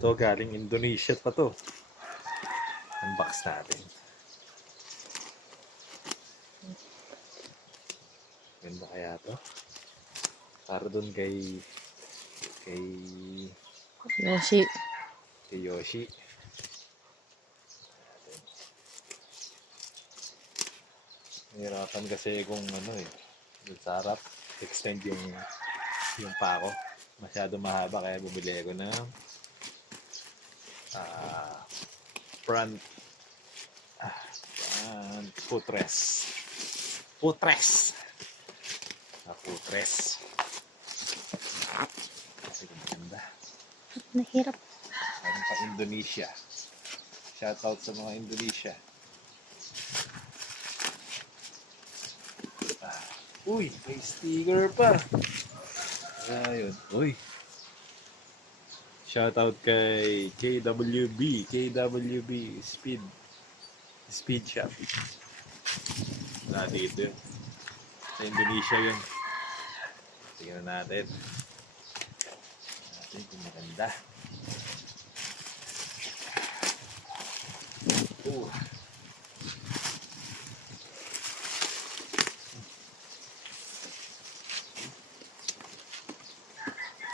To galing Indonesia pa to. Unbox natin. Ganda kaya to? Para dun kay Yoshi. Yoshi. Nahirapan kasi kung ano eh. Dun sa harap. Extend yung pako. Masyado mahaba kaya bumili ako ng front footrest. Footrest. Footrest. Kasi ganda. Nahirap. Meron pa Indonesia. Shoutout sa mga Indonesia. Uy, may sticker pa. Ayun. Uy. Shoutout kay KWB Speed Shop. Wala dito yun. Sa Indonesia yun. Tingnan natin. Kung maganda.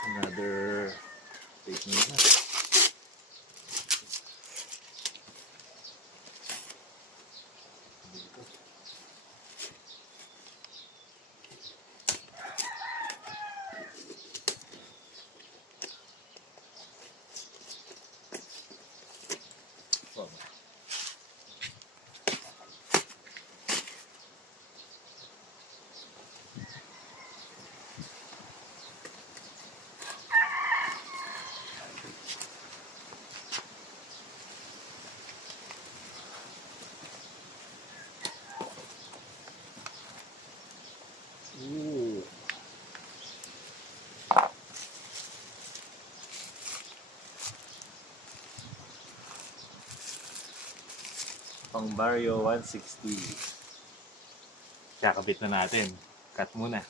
Another taking na. Pang Vario 160. Kakabit na natin. Cut muna.